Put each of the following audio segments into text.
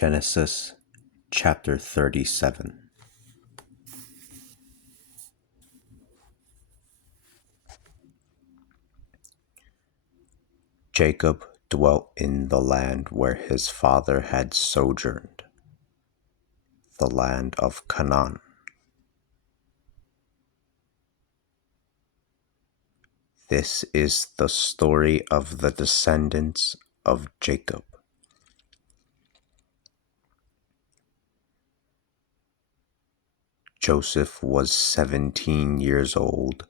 Genesis chapter 37. Jacob dwelt in the land where his father had sojourned, the land of Canaan. This is the story of the descendants of Jacob. Joseph was 17 years old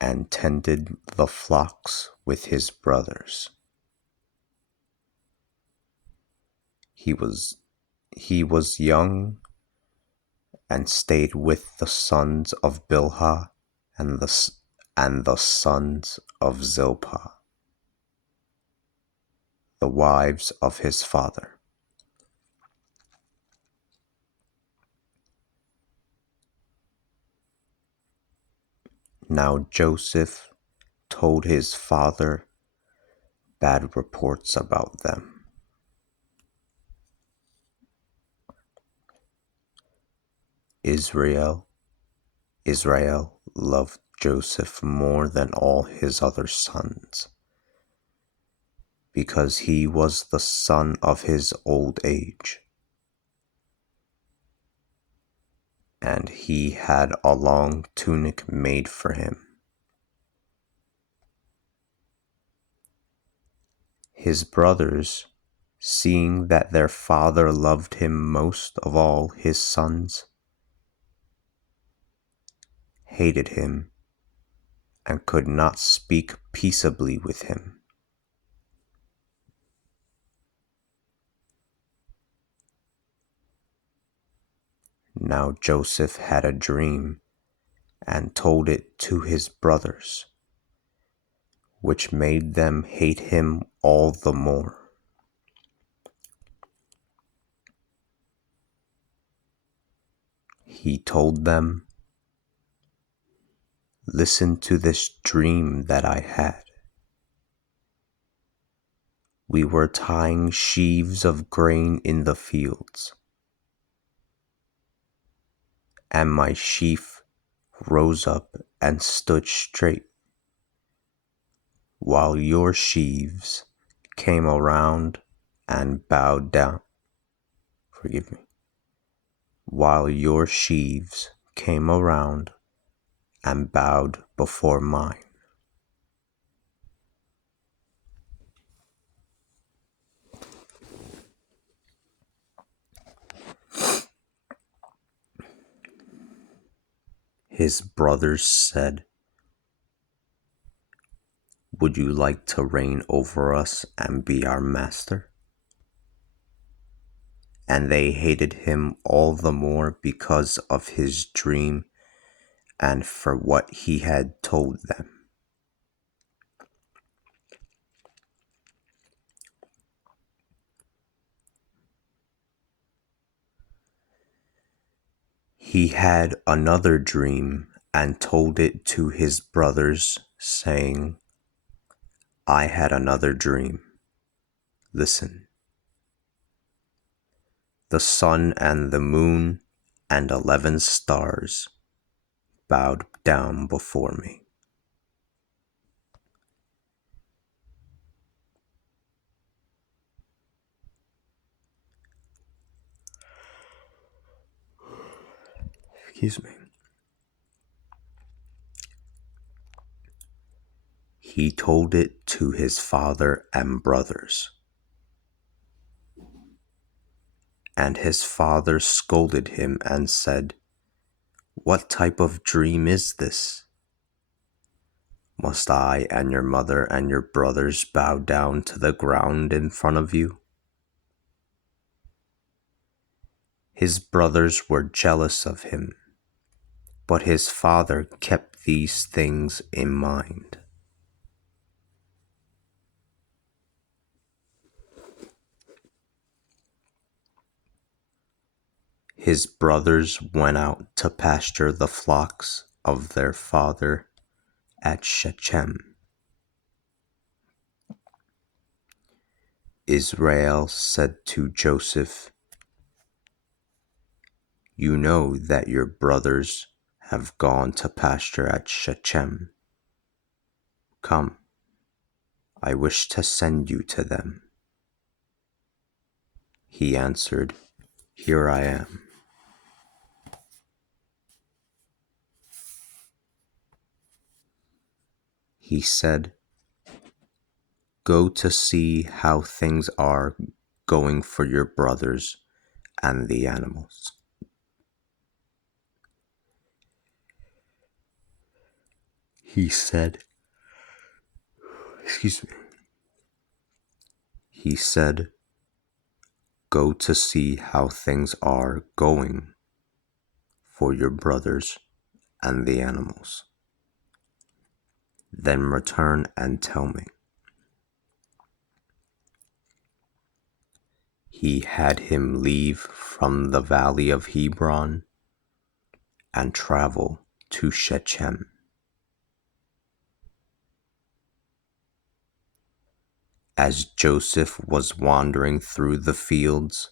and tended the flocks with his brothers. He was young and stayed with the sons of Bilhah and the sons of Zilpah, the wives of his father. Now Joseph told his father bad reports about them. Israel loved Joseph more than all his other sons, because he was the son of his old age, and he had a long tunic made for him. His brothers, seeing that their father loved him most of all his sons, hated him and could not speak peaceably with him. Now Joseph had a dream and told it to his brothers, which made them hate him all the more. He told them, "Listen to this dream that I had. We were tying sheaves of grain in the fields, and my sheaf rose up and stood straight, while your sheaves came around and bowed down. Forgive me. While your sheaves came around and bowed before mine." His brothers said, "Would you like to reign over us and be our master?" And they hated him all the more because of his dream and for what he had told them. He had another dream and told it to his brothers, saying, "I had another dream. Listen. The sun and the moon and 11 stars bowed down before me." Excuse me. He told it to his father and brothers, and his father scolded him and said, "What type of dream is this? Must I and your mother and your brothers bow down to the ground in front of you?" His brothers were jealous of him, but his father kept these things in mind. His brothers went out to pasture the flocks of their father at Shechem. Israel said to Joseph, "You know that your brothers have gone to pasture at Shechem. Come, I wish to send you to them." He answered, "Here I am." He said, "Go to see how things are going for your brothers and the animals." He said, excuse me. He said, "Go to see how things are going for your brothers and the animals. Then return and tell me." He had him leave from the valley of Hebron and travel to Shechem. As Joseph was wandering through the fields,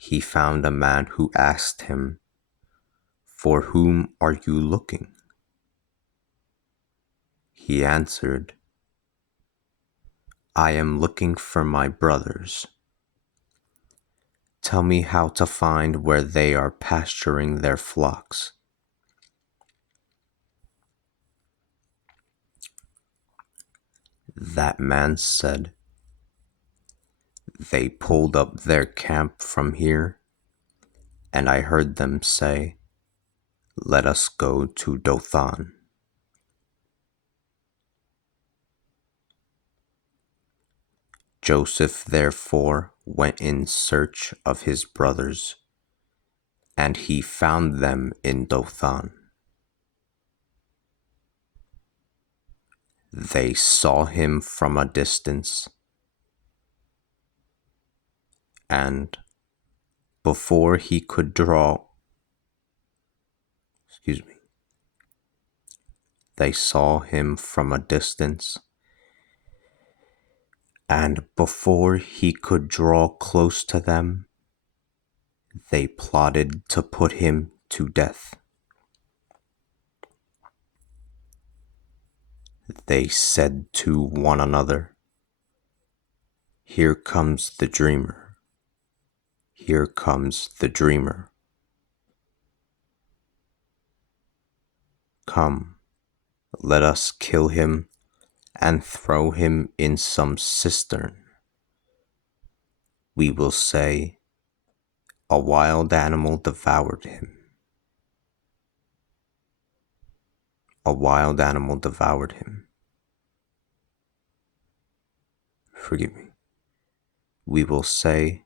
he found a man who asked him, "For whom are you looking?" He answered, "I am looking for my brothers. Tell me how to find where they are pasturing their flocks." That man said, "They pulled up their camp from here, and I heard them say, 'Let us go to Dothan.'" Joseph therefore went in search of his brothers, and he found them in Dothan. They saw him from a distance, and before he could draw, excuse me, they saw him from a distance, and before he could draw close to them, they plotted to put him to death. They said to one another, "Here comes the dreamer. Here comes the dreamer. Come, let us kill him and throw him in some cistern. We will say, 'A wild animal devoured him.' A wild animal devoured him. Forgive me. We will say,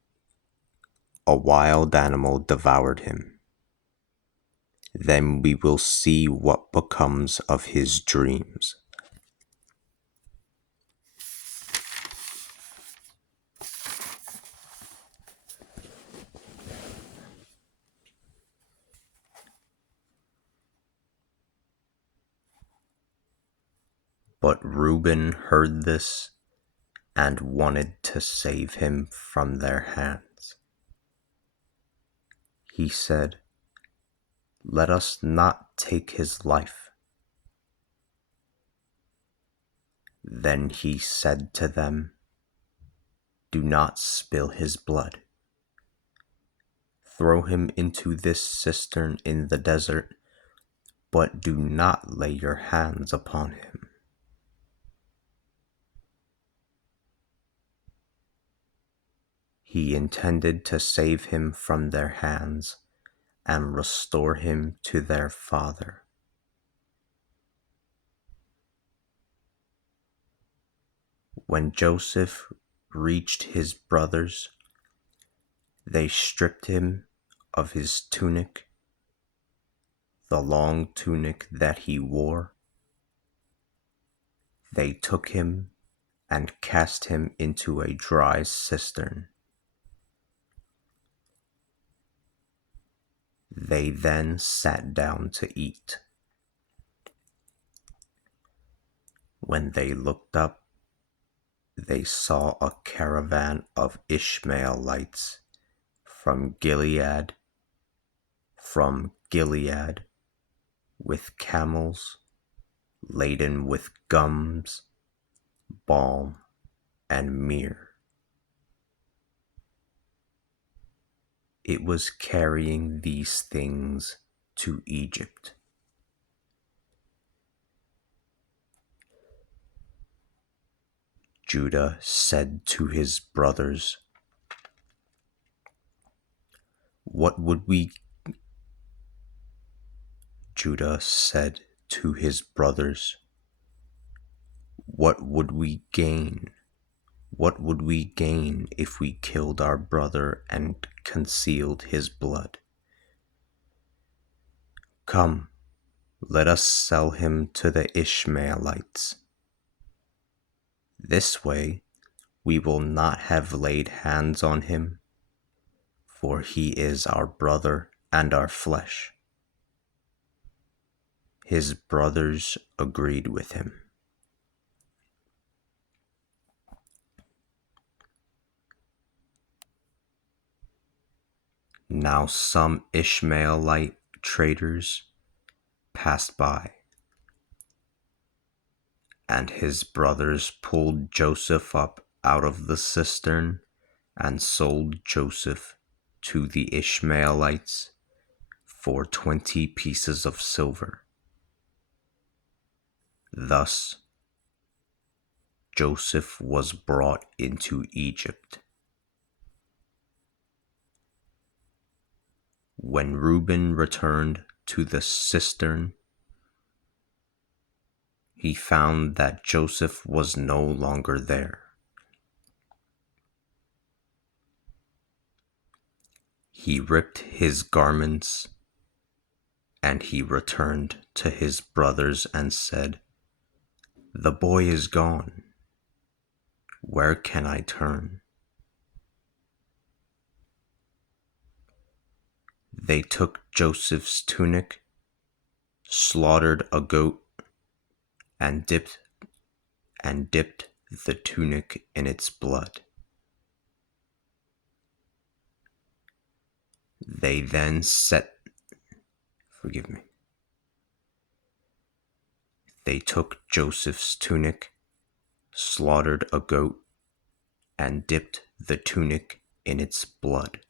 'A wild animal devoured him.' Then we will see what becomes of his dreams." But Reuben heard this and wanted to save him from their hands. He said, "Let us not take his life." Then he said to them, "Do not spill his blood. Throw him into this cistern in the desert, but do not lay your hands upon him." He intended to save him from their hands and restore him to their father. When Joseph reached his brothers, they stripped him of his tunic, the long tunic that he wore. They took him and cast him into a dry cistern. They then sat down to eat. When they looked up, they saw a caravan of Ishmaelites from Gilead, with camels laden with gums, balm, and myrrh. It was carrying these things to Egypt. Judah said to his brothers, What would we Judah said to his brothers, What would we gain? What would we gain if we killed our brother and concealed his blood? Come, let us sell him to the Ishmaelites. This way we will not have laid hands on him, for he is our brother and our flesh. His brothers agreed with him. Now some Ishmaelite traders passed by, and his brothers pulled Joseph up out of the cistern and sold Joseph to the Ishmaelites for 20 pieces of silver. Thus, Joseph was brought into Egypt. When Reuben returned to the cistern, he found that Joseph was no longer there. He ripped his garments, and he returned to his brothers and said, The boy is gone. Where can I turn? They took Joseph's tunic, slaughtered a goat, and dipped the tunic in its blood. They then They took Joseph's tunic, slaughtered a goat, and dipped the tunic in its blood.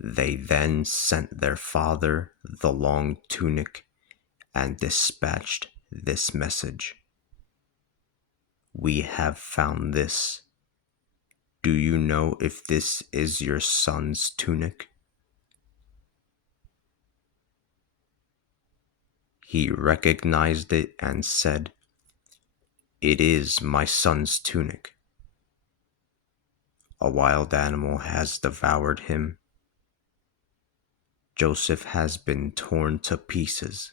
They then sent their father the long tunic and dispatched this message: We have found this. Do you know if this is your son's tunic? He recognized it and said, It is my son's tunic. A wild animal has devoured him. Joseph has been torn to pieces.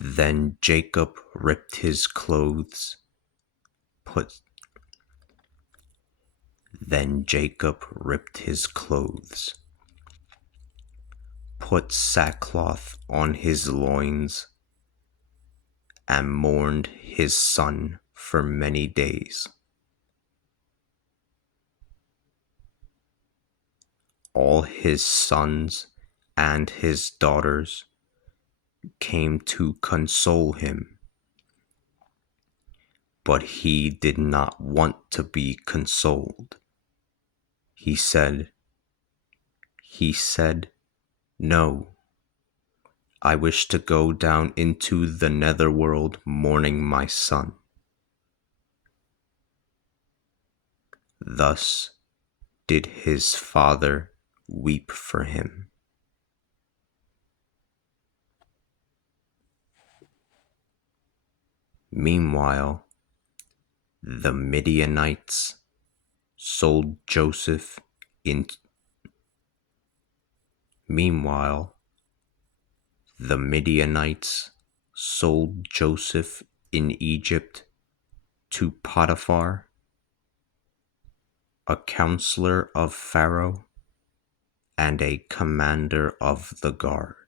Then Jacob ripped his clothes, put sackcloth on his loins, and mourned his son for many days. All his sons and his daughters came to console him, but he did not want to be consoled. He said, No, I wish to go down into the netherworld mourning my son. Thus did his father weep for him. Meanwhile, the Midianites sold Joseph into in Egypt to Potiphar, a counselor of Pharaoh, and a commander of the guard.